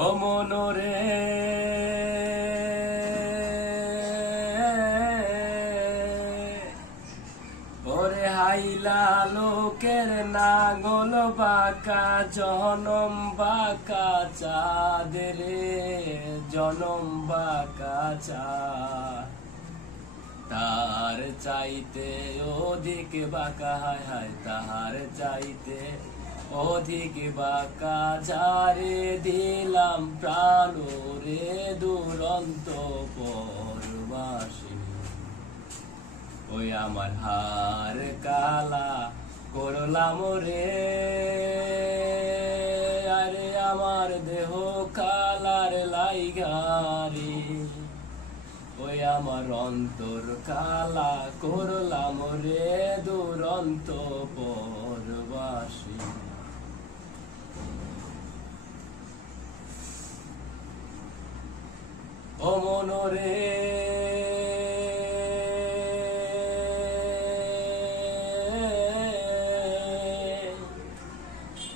ও মনরে ওরে হাইলা লোকের নাগল বাঁকা জনম বাঁকা চাঁদ রে জনম বাঁকা চাঁদ তার চাইতে অধিক বাঁকা হায় হায় তাহার চাইতে অধিক বাঁকা যারে দিলাম প্রাণ রে দুরন্ত পরবাসী ওই আমার হার কালা করলাম রে আরে আমার দেহ কালার লাইগারে ওই আমার অন্তর কালা করলাম রে দুরন্ত পরবাসী ও মনরে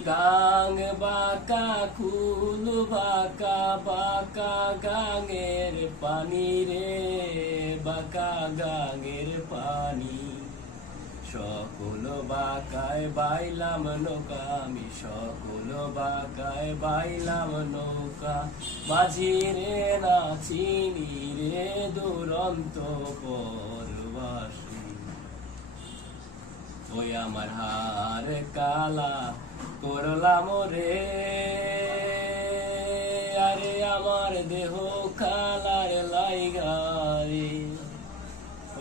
গাং বাঁকা খুল বাঁকা বাঁকা গাঙের পানি রে বাঁকা গাঙের পানি সকল বাঁকায় বাইলাম নৌকা আমি সকল বাঁকায় বাইলাম নৌকা মাঝি রে না চিনি রে দুরন্ত পরবাসী ওই আমার হার কালা করলাম রে আরে আমার দেহ কালার লাইগারে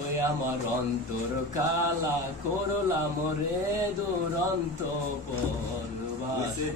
ওই আমার অন্তর কালা করলাম রে দুরন্ত পরবাসী।